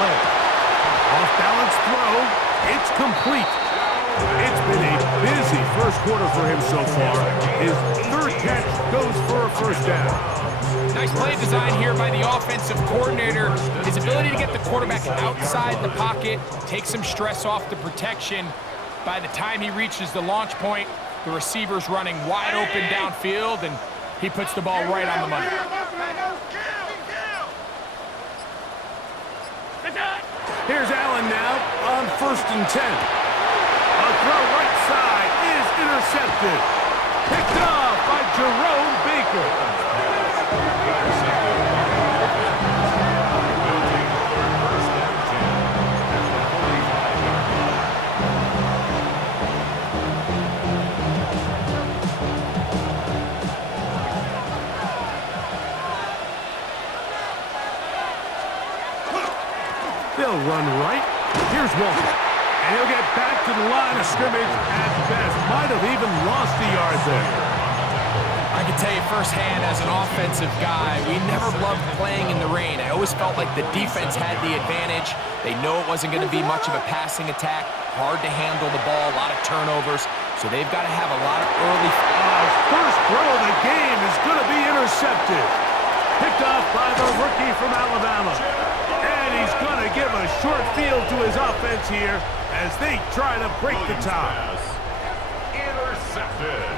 play. Off-balance throw. It's complete. It's been a busy first quarter for him so far. His third catch goes for a first down. Nice play design here by the offensive coordinator. His ability to get the quarterback outside the pocket, take some stress off the protection. By the time he reaches the launch point, the receiver's running wide open downfield, and he puts the ball right on the money. Here's Allen now on 1st and 10. A throw right side is intercepted. Picked off by Jerome Baker. They'll run right. Here's Walker. And he'll get back to the line of scrimmage at best. Might have even lost a yard there. I can tell you firsthand, as an offensive guy, we never loved playing in the rain. I always felt like the defense had the advantage. They know it wasn't going to be much of a passing attack. Hard to handle the ball, a lot of turnovers. So they've got to have a lot of early... First throw of the game is going to be intercepted. Picked off by the rookie from Alabama. And he's going to give a short field to his offense here as they try to break the tie. Intercepted.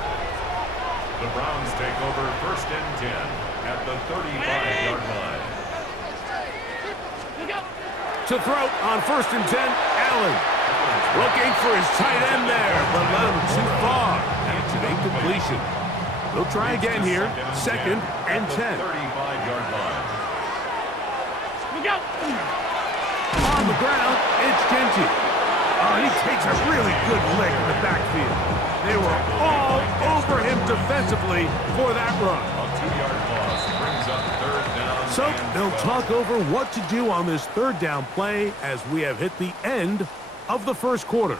The Browns take over 1st and 10 at the 35-yard line. To throw on 1st and 10, Allen. Looking for his tight end there, but let him too far. That's an incompletion. They'll try again here, 2nd and 10. 35-yard line. On the ground, it's Genty. Oh, he takes a really good lick in the backfield. They were all over him defensively for that run. A 2-yard loss brings up 3rd down. So they'll talk over what to do on this 3rd down play as we have hit the end of the first quarter.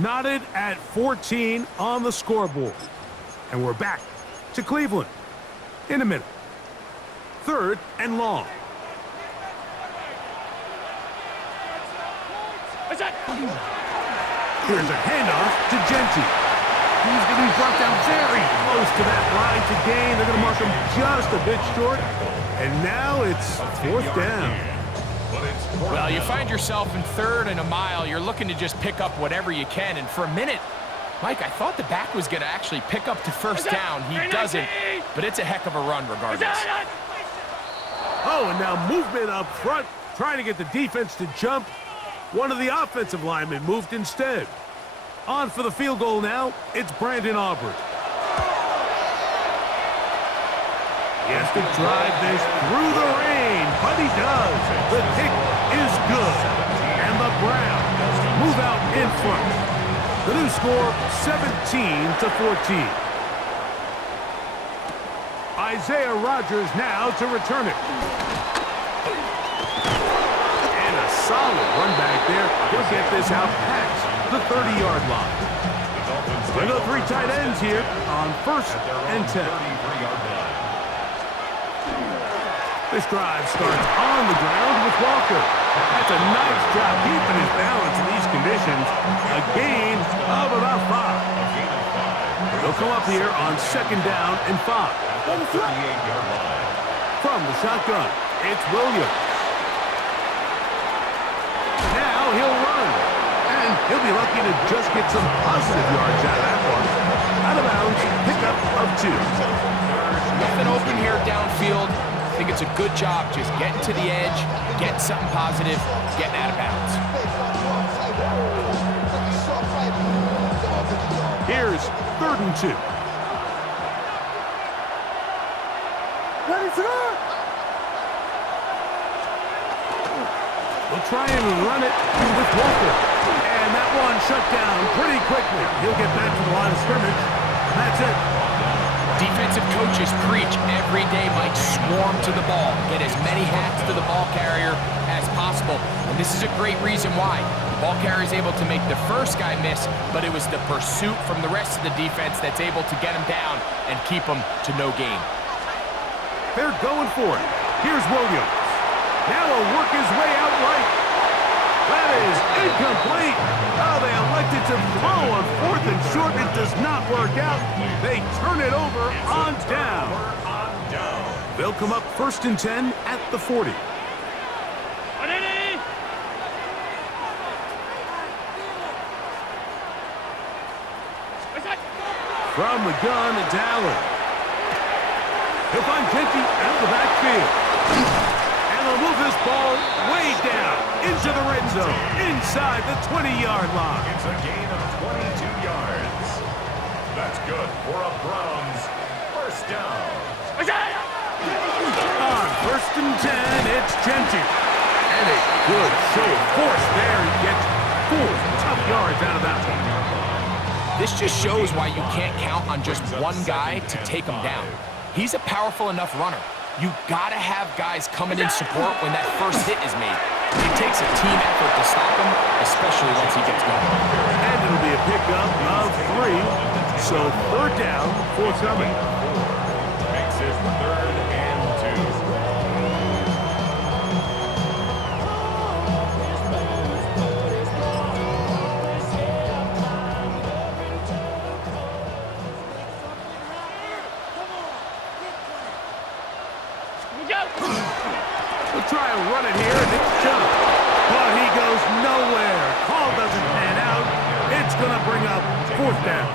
Knotted at 14 on the scoreboard. And we're back to Cleveland in a minute. 3rd and long. Here's a handoff to Genty. He's going to be brought down very close to that line to gain. They're going to mark him just a bit short. And now it's 4th down. Well, you find yourself in 3rd and a mile. You're looking to just pick up whatever you can. And for a minute, Mike, I thought the back was going to actually pick up to 1st down. He doesn't, but it's a heck of a run regardless. Oh, and now movement up front, trying to get the defense to jump. One of the offensive linemen moved instead. On for the field goal now, it's Brandon Aubrey. He has to drive this through the rain, but he does. The kick is good. And the Browns move out in front. The new score, 17-14. Isaiah Rodgers now to return it. And a solid run back there. He'll get this out past the 30-yard line. We'll go 3 tight ends here on 1st and 10. This drive starts on the ground with Walker. That's a nice job keeping his balance in these conditions. A gain of about 5. They'll come up here on 2nd down and 5. From the shotgun, it's Williams. Now he'll run. And he'll be lucky to just get some positive yards out of that one. Out of bounds, pickup of 2. Nothing open here downfield. I think it's a good job just getting to the edge, getting something positive, getting out of bounds. Here's 3rd and 2. We'll try and run it with Walker. And that one shut down pretty quickly. He'll get back to the line of scrimmage. That's it. Defensive coaches preach every day, Mike, swarm to the ball. Get as many hats to the ball carrier as possible. And this is a great reason why. The ball carrier is able to make the first guy miss, but it was the pursuit from the rest of the defense that's able to get him down and keep him to no gain. They're going for it. Here's Williams. Now he'll work his way out right. incomplete. Oh, they elected to throw on 4th and short. It does not work out. They turn it over on down. They'll come up 1st and 10 at the 40. From the gun, it's Allen. He'll find Genty out of the backfield. And they'll move this ball way down into the red zone, inside the 20-yard line. It's a gain of 22 yards. That's good for a Browns first down. On 1st and 10, it's Genty. And a good show of force there. He gets 4 tough yards out of that one. This just shows why you can't count on just one guy to take him down. He's a powerful enough runner. You gotta have guys coming in support when that first hit is made. It takes a team effort to stop him, especially once he gets going. And it'll be a pickup of 3. So 3rd down, forthcoming. Makes it 3rd and 2. We'll try and run it here, and it's jump. But he goes nowhere. Call doesn't pan out. It's going to bring up 4th down.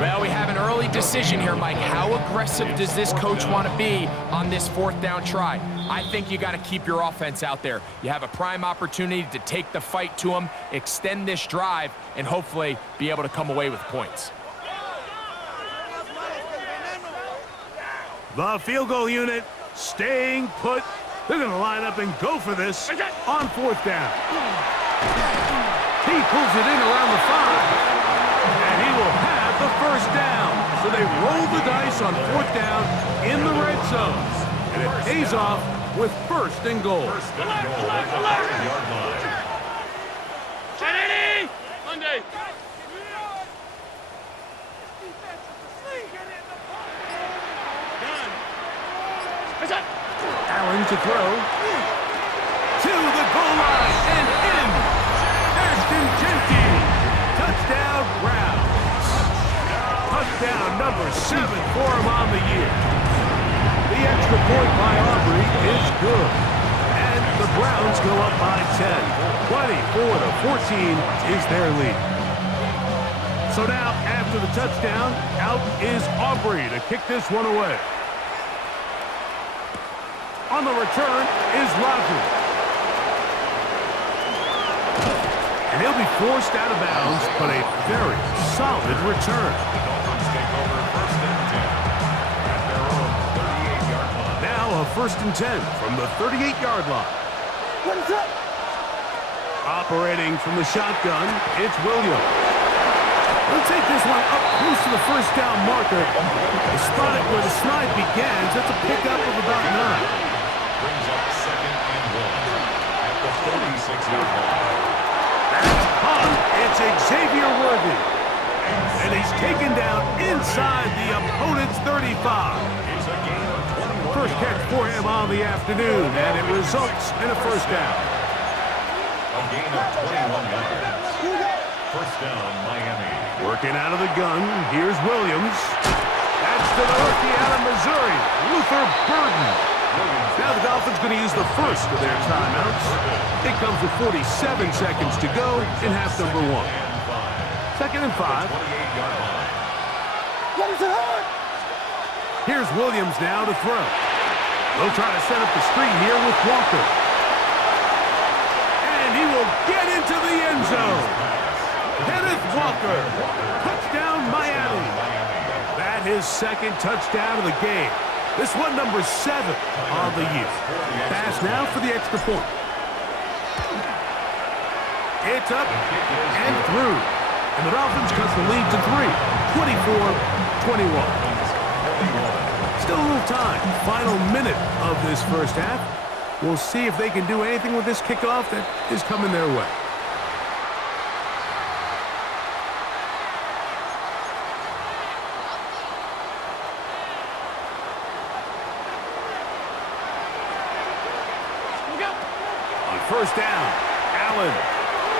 Well, we have an early decision here, Mike. How aggressive does this coach want to be on this 4th down try? I think you got to keep your offense out there. You have a prime opportunity to take the fight to him, extend this drive, and hopefully be able to come away with points. The field goal unit staying put. They're going to line up and go for this on 4th down. He pulls it in around the 5. And he will have the first down. So they roll the dice on 4th down in the red zone. And it pays off with 1st and goal. First and goal at the 5-yard line. Monday. Allen to throw. To the goal line and in. Ashton Genty. Touchdown, Browns. Touchdown number 7 for him on the year. The extra point by Aubrey is good. And the Browns go up by 10. 24-14 is their lead. So now, after the touchdown, out is Aubrey to kick this one away. On the return is Rogers. And he'll be forced out of bounds, but a very solid return. The Dolphins take over 1st and 10 at their own 38-yard line. Now a 1st and 10 from the 38-yard line. What is up? Operating from the shotgun, it's Williams. They'll take this one up close to the 1st down marker. They spot it where the slide begins. That's a pickup of about 9. Brings up 2nd and 1 at the 36-yard line. That's caught. It's Xavier Worthy. And he's taken down inside the opponent's 35. It's a gain of 21 First catch for him on the afternoon, and it results in a 1st down. A gain of 21 yards. 1st down, Miami. Working out of the gun, here's Williams. That's to the rookie out of Missouri, Luther Burden. Now the Dolphins going to use the first of their timeouts. It comes with 47 seconds to go in half number 1. 2nd and 5. 28-yard line. What is it hurt? Here's Williams now to throw. They'll try to set up the screen here with Walker. And he will get into the end zone. Kenneth Walker. Touchdown, Miami. That his 2nd touchdown of the game. This one number 7 on the year. Pass now for the extra point. It's up and through. And the Dolphins cut the lead to 3, 24-21. Still a little time. Final minute of this first half. We'll see if they can do anything with this kickoff that is coming their way. On 1st down, Allen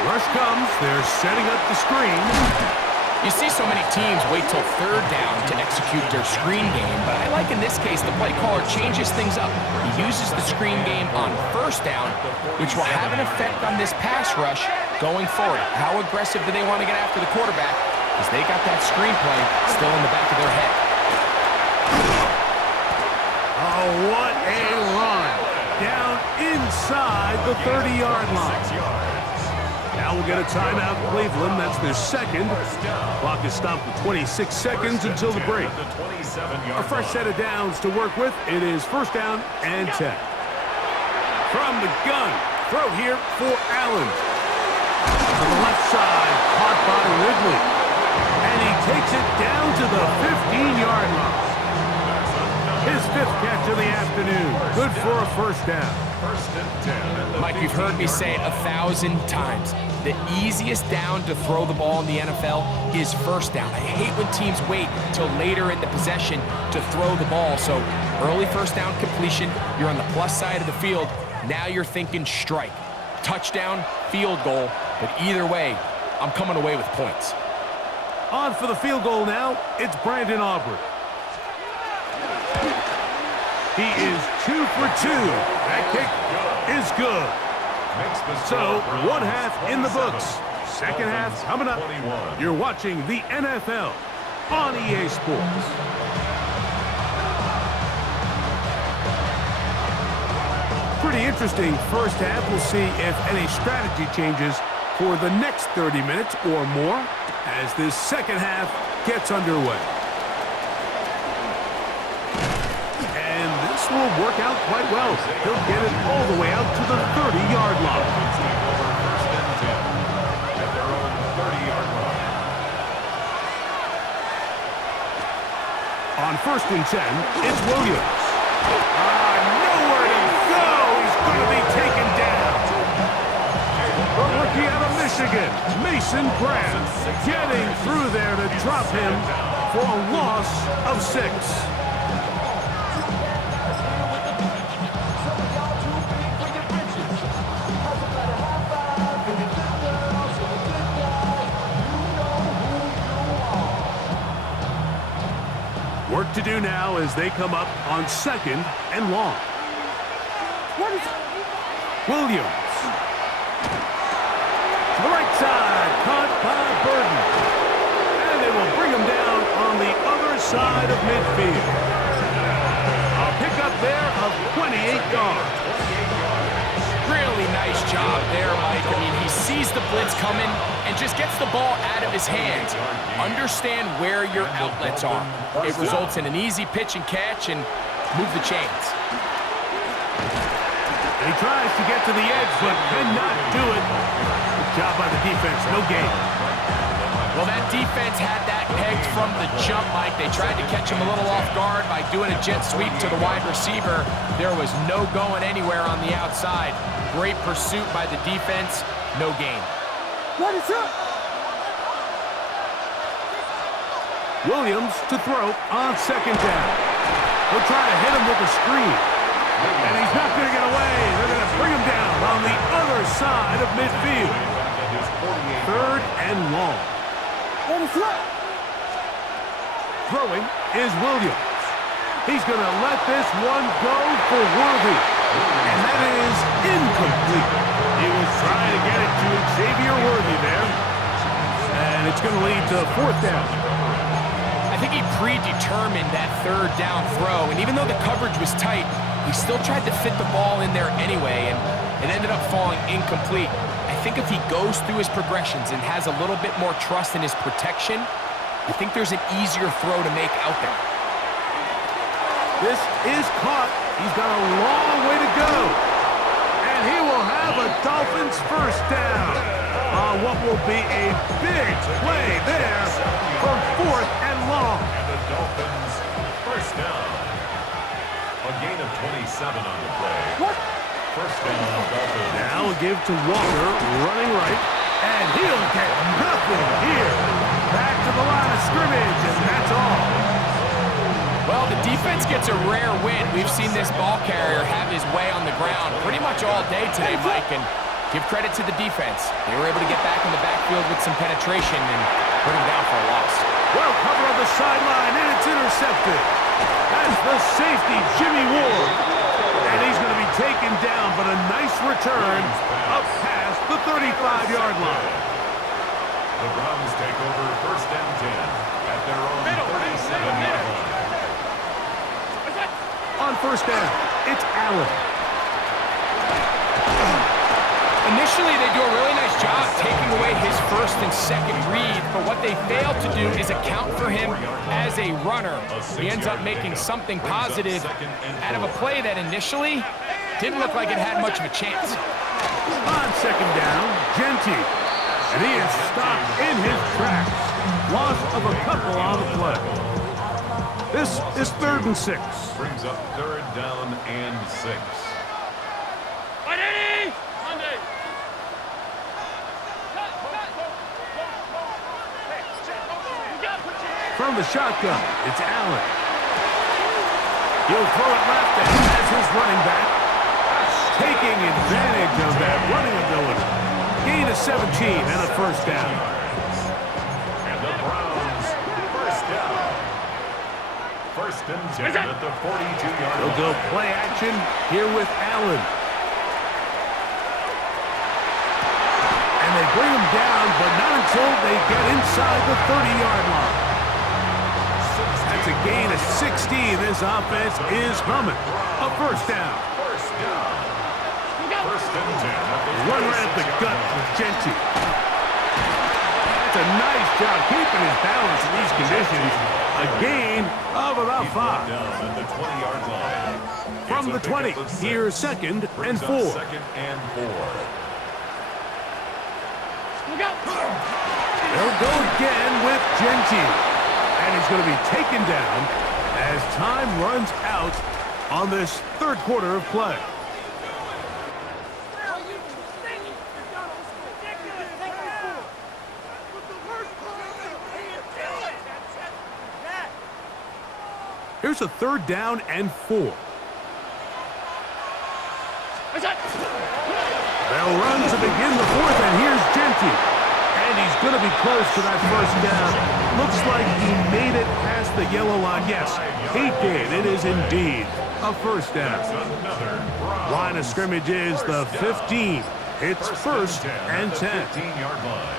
Rush comes. They're setting up the screen. You see so many teams wait till third down to execute their screen game, but I like in this case the play caller changes things up. He uses the screen game on first down, which will have an effect on this pass rush going forward. How aggressive do they want to get after the quarterback? Because they got that screen play still in the back of their head. Oh, what a run. Down inside the 30-yard line. Now we'll get a timeout, Cleveland. That's their second. Clock is stopped with 26 seconds until the break. A fresh set of downs to work with. It is first down and 10. From the gun, throw here for Allen. To the left side, caught by Ridley. And he takes it down to the 15-yard line. His fifth catch of the afternoon. Good for a first down. Mike, you've heard me say it 1,000 times. The easiest down to throw the ball in the NFL is first down. I hate when teams wait till later in the possession to throw the ball. So early first down completion, you're on the plus side of the field. Now you're thinking strike. Touchdown, field goal. But either way, I'm coming away with points. On for the field goal now, it's Brandon Aubrey. He is 2 for 2. That kick is good. So, one half in the books. Second half coming up. You're watching the NFL on EA Sports. Pretty interesting first half. We'll see if any strategy changes for the next 30 minutes or more as this second half gets underway. This will work out quite well. He'll get it all the way out to the 30-yard line. On first and 10, it's Williams. Nowhere to go. He's going to be taken down. The rookie out of Michigan, Mason Graham, getting through there to drop him for a loss of 6. Work to do now as they come up on second and long. Williams. To the right side, caught by Burton. And they will bring him down on the other side of midfield. A pickup there of 28 yards. Really nice job there, Mike. I mean, he sees the blitz coming and just gets the ball out of his hands. Understand where your outlets are. It results in an easy pitch and catch and move the chains. And he tries to get to the edge, but cannot do it. Good job by the defense. No gain. Well, that defense had that pegged from the jump, Mike. They tried to catch him a little off guard by doing a jet sweep to the wide receiver. There was no going anywhere on the outside. Great pursuit by the defense. No gain. What is up? Williams to throw on second down. He'll try to hit him with a screen. And he's not going to get away. They're going to bring him down on the other side of midfield. Third and long. What is up? Throwing is Williams. He's going to let this one go for Worthy. And that is incomplete. He was trying to get it to Xavier Worthy there. And it's going to lead to fourth down. I think he predetermined that third down throw, and even though the coverage was tight, he still tried to fit the ball in there anyway, and it ended up falling incomplete. I think if he goes through his progressions and has a little bit more trust in his protection, I think there's an easier throw to make out there. This is caught. He's got a long way to go. And he will have a Dolphins first down on what will be a big play there for fourth and long. And the Dolphins first down. A gain of 27 on the play. What? First down on Dolphins. Now a give to Walker, running right. And he'll get nothing here. Back to the line of scrimmage, and that's all. Well, the defense gets a rare win. We've seen this ball carrier have his way on the ground pretty much all day today, Mike, and Give credit to the defense. They were able to get back in the backfield with some penetration and put him down for a loss. Well covered on the sideline, and it's intercepted. That's the safety, Jimmy Ward. And he's going to be taken down, but a nice return up past the 35-yard line. The Browns take over 1st and 10 at their own 37-yard line. On 1st down, it's Allen. Initially, they do a really nice job taking away his 1st and 2nd read, but what they fail to do is account for him as a runner. He ends up making something positive out of a play that initially didn't look like it had much of a chance. On 2nd down, Genty. And he is stopped in his tracks. Loss of a couple on the play. This is 3rd and 6. Brings up 3rd down and 6. From the shotgun, it's Allen. He'll throw it left and has his running back. Taking advantage of that running ability. Gain of 17 and a 1st down. And the Browns, 1st down. 1st and 10 at the 42-yard line. They'll go play action here with Allen. And they bring him down, but not until they get inside the 30-yard line. That's a gain of 16. This offense is humming. A 1st down. 1st down. 1st and 10 at the Run right at the gut with Genty. That's a nice job keeping his balance in these conditions. A gain of about 5. down at the 20-yard line. From the 20, here's 2nd and 4. 2nd and 4. They'll go again with Genty. And he's going to be taken down as time runs out on this 3rd quarter of play. Here's a 3rd down and 4. They'll run to begin the 4th, and here's Genty. And he's going to be close to that 1st down. Looks like he made it past the yellow line. Yes, he did. It is indeed a 1st down. Line of scrimmage is the 15. It's 1st and 10. 15-yard line.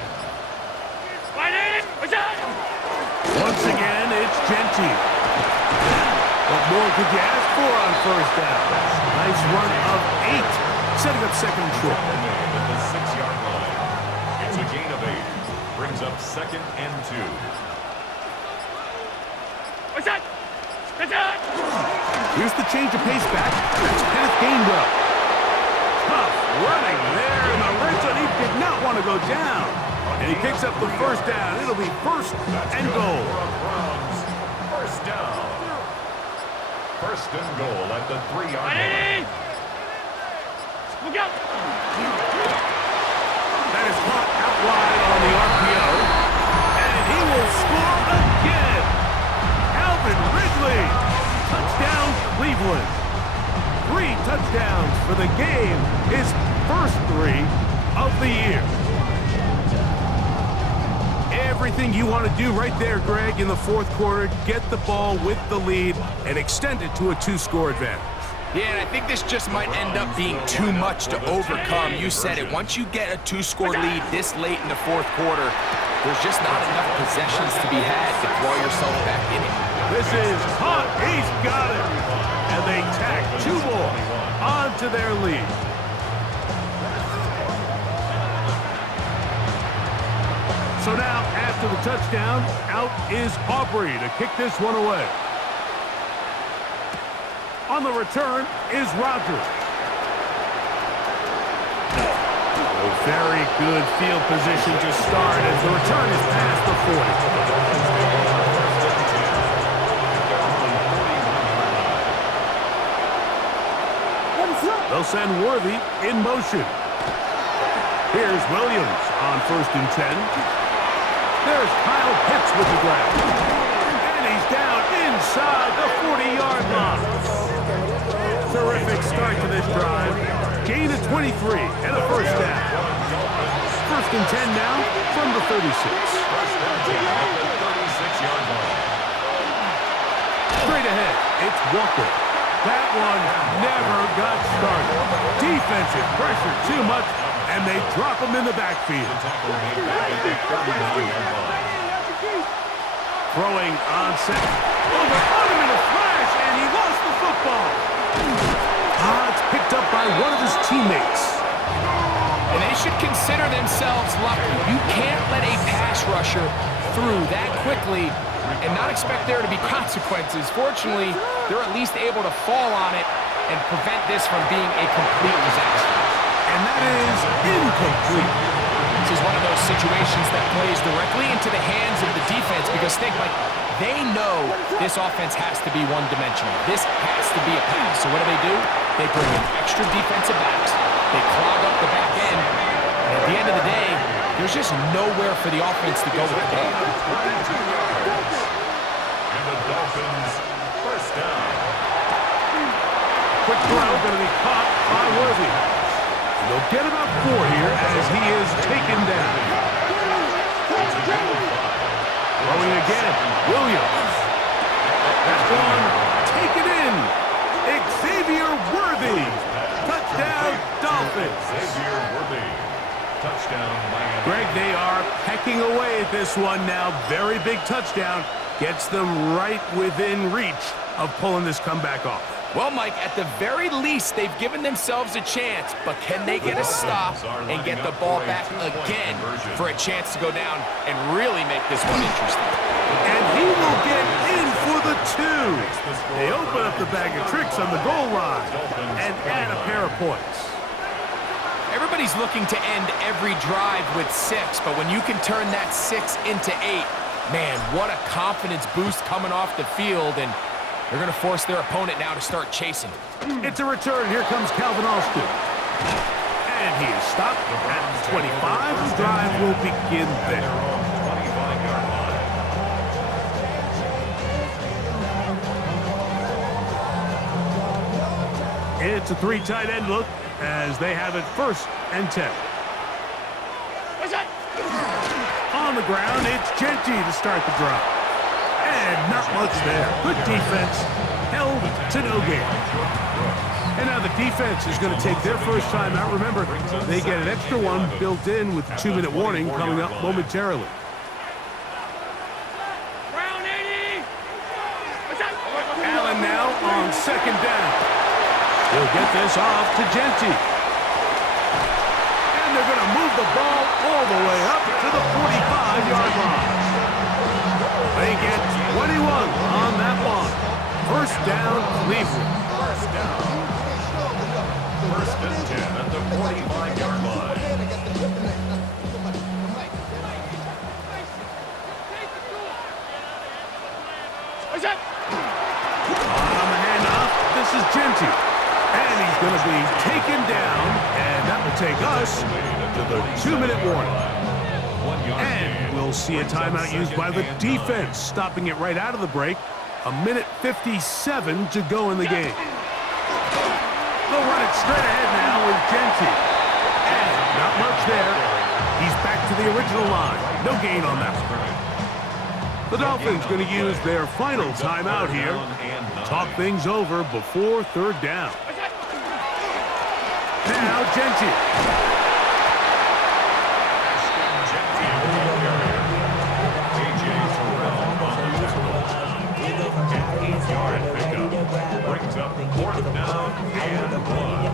Once again, it's Genty. What more could you ask for on 1st down? Nice run of 8, setting up 2nd and short. At the 6-yard line. It's a gain of 8. Brings up 2nd and 2. Here's the change of pace back. That's Kenneth Gainwell. Tough running there in the red zone. He did not want to go down. And he picks up the 1st down. It'll be 1st and goal. Browns, 1st down. 1st and goal at the 3-yard line. That is caught out wide on the RPO. And he will score again. Alvin Ridley. Touchdown, Cleveland. 3 touchdowns for the game. His first 3 of the year. Everything you want to do right there, Greg, in the 4th quarter. Get the ball with the lead and extend it to a 2-score advantage. Yeah, and I think this just might end up being too much to overcome. You said it. Once you get a 2-score lead this late in the 4th quarter, there's just not enough possessions to be had to throw yourself back in it. This is caught. He's got it. And they tack 2 more onto their lead. So now, after the touchdown, out is Aubrey to kick this one away. On the return is Rogers. A very good field position to start as the return is past the 40. They'll send Worthy in motion. Here's Williams on 1st and 10. There's Kyle Pitts with the grab. And he's down inside the 40-yard line. Terrific start to this drive. Gain of 23 and a 1st down. and 10 now from the 36. First and 10 at the 36-yard line. Straight ahead, it's Walker. That one never got started. Defensive pressure too much, and they drop him in the backfield. Tackle made back at the 39-yard line. Throwing on set. Oh, they're on him in a flash, and he lost the football. It's picked up by one of his teammates. And they should consider themselves lucky. You can't let a pass rusher through that quickly and not expect there to be consequences. Fortunately, they're at least able to fall on it and prevent this from being a complete disaster. And that is incomplete. This is one of those situations that plays directly into the hands of the defense because think, like, they know this offense has to be one-dimensional. This has to be a pass. So what do? They bring in extra defensive backs. They clog up the back end. And at the end of the day, there's just nowhere for the offense to go with the ball. 22 yards. And the Dolphins first down. Quick throw going to be caught by Worthy. They'll get about 4 here as he is taken down. Throwing again, Williams. That one taken in. Xavier Worthy. Touchdown, Dolphins. Xavier Worthy. Touchdown, Miami. Greg, they are pecking away at this one now. Very big touchdown. Gets them right within reach of pulling this comeback off. Well, Mike, at the very least, they've given themselves a chance, but can they get a stop and get the ball back again for a chance to go down and really make this one interesting? And he will get in for the 2. They open up the bag of tricks on the goal line and add a pair of points. Everybody's looking to end every drive with 6, but when you can turn that 6 into 8, man, what a confidence boost coming off the field, and they're going to force their opponent now to start chasing. It's a return. Here comes Calvin Austin. And he is stopped at 25. The drive will begin there. 25-yard line. It's a 3 tight end look as they have it first and 10. On the ground, it's Genty to start the drive. And not much there. Good defense. Held to no gain. And now the defense is going to take their first time out. Remember, they get an extra one built in with the 2-minute warning coming up momentarily. Allen now on second down. He'll get this off to Genty. And they're going to move the ball all the way up to the 45-yard line. They get 21 on that one. First down, Cleveland. First down. First and 10 at the 45-yard line. On the handoff, this is Genty. And he's going to be taken down, and that will take us to the 2-minute warning. And we'll see a timeout used by the defense, stopping it right out of the break. 1:57 to go in the game. They'll run it straight ahead now with Genty. And not much there. He's back to the original line. No gain on that one. The Dolphins going to use their final timeout here. Talk things over before third down. Now Genty. Brings up fourth down and 1.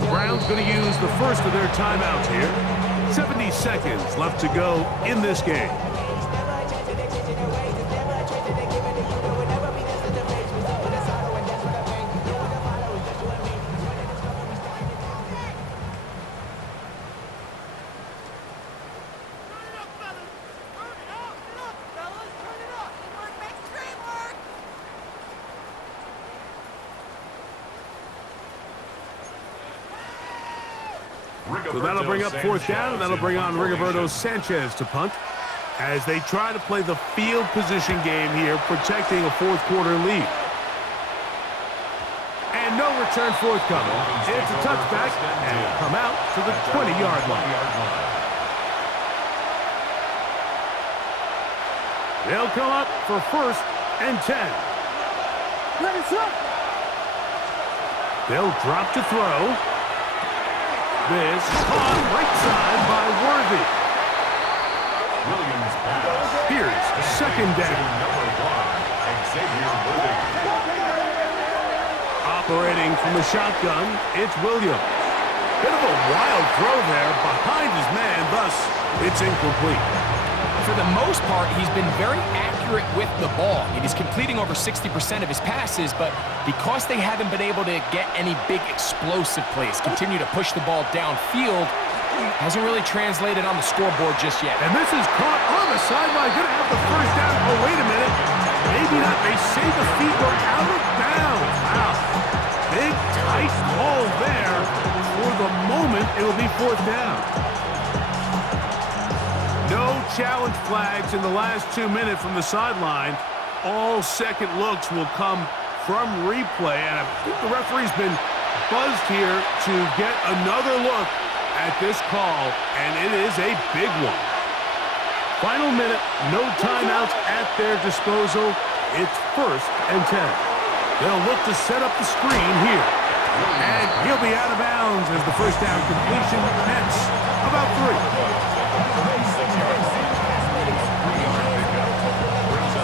The Browns going to use the first of their timeouts here. 70 seconds left to go in this game. So that'll bring up fourth down, and that'll bring on Rigoberto Sanchez to punt as they try to play the field position game here, protecting a fourth quarter lead. And no return forthcoming. It's a touchback, and it'll come out to the 20-yard line. They'll come up for 1st and 10. Ready, set. They'll drop to throw. This caught right side by Worthy. Williams pass. Here's 2nd down. Number 1, Xavier Worthy. Operating from the shotgun, it's Williams. Bit of a wild throw there behind his man, thus it's incomplete. For the most part, he's been very accurate with the ball. He's completing over 60% of his passes, but because they haven't been able to get any big explosive plays, continue to push the ball downfield, hasn't really translated on the scoreboard just yet. And this is caught on the sideline. Going to have the 1st down. Oh, wait a minute. Maybe not. They say the feet go out of bounds. Wow. Big, tight call there. For the moment, it'll be 4th down. No challenge flags in the last 2 minutes from the sideline. All second looks will come from replay. And I think the referee's been buzzed here to get another look at this call, and it is a big one. Final minute, no timeouts at their disposal. It's 1st and 10. They'll look to set up the screen here. And he'll be out of bounds as the 1st down completion nets about 3.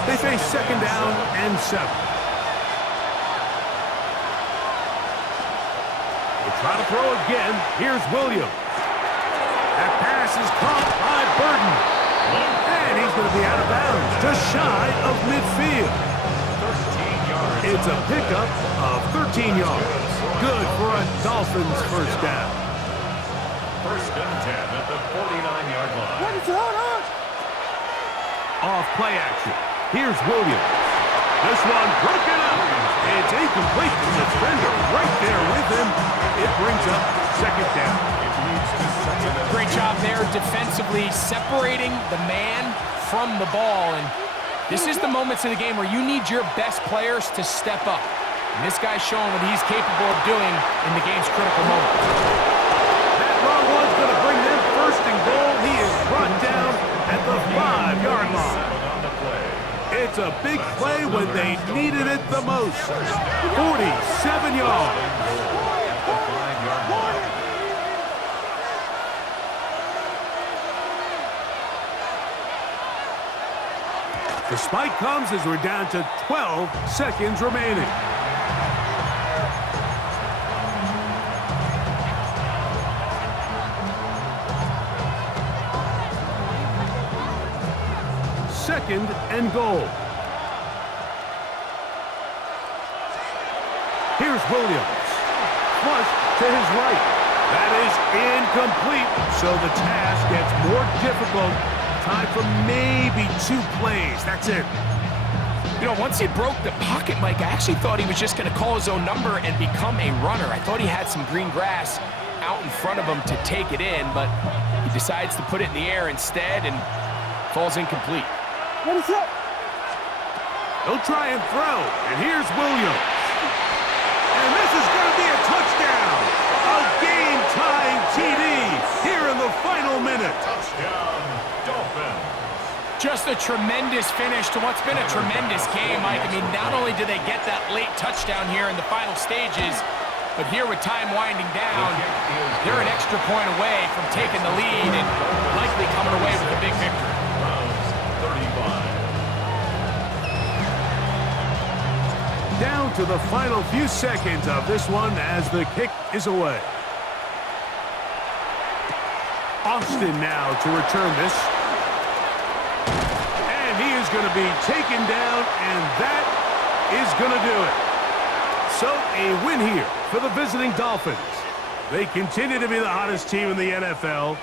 They face 2nd down and 7. They try to throw again. Here's Williams. That pass is caught by Burton. And he's going to be out of bounds, just shy of midfield. 13 yards. It's a pickup of 13 yards. Good for a Dolphins 1st down. 1st and 10 at the 49-yard line. Ready, set, hold on. Off play action. Here's Williams. This one broken up. It's incomplete. The defender right there with him. It brings up 2nd down. It leads to 2nd and Great job there defensively, separating the man from the ball. And this is the moments of the game where you need your best players to step up. And this guy's showing what he's capable of doing in the game's critical moment. That long one's going to bring them 1st and goal. He is brought down at the 5-yard line. on the play. It's a big play when they needed it the most. 47 yards. At the 5-yard line. The spike comes as we're down to 12 seconds remaining. Second and goal. Here's Williams. Flush to his right. That is incomplete, so the task gets more difficult. Time for maybe 2 plays. That's it. You know, once he broke the pocket, Mike, I actually thought he was just going to call his own number and become a runner. I thought he had some green grass out in front of him to take it in, but he decides to put it in the air instead and falls incomplete. Ready, set. He'll try and throw, and here's Williams. And this is going to be a touchdown. A game-tying TD here in the final minute. Touchdown, Dolphins. Just a tremendous finish to what's been a tremendous game, Mike. I mean, not only did they get that late touchdown here in the final stages, but here with time winding down, they're an extra point away from taking the lead and likely coming away with a big victory. Browns 35. Down to the final few seconds of this one as the kick is away. Austin now to return this. And he is going to be taken down, and that is going to do it. So a win here for the visiting Dolphins. They continue to be the hottest team in the NFL.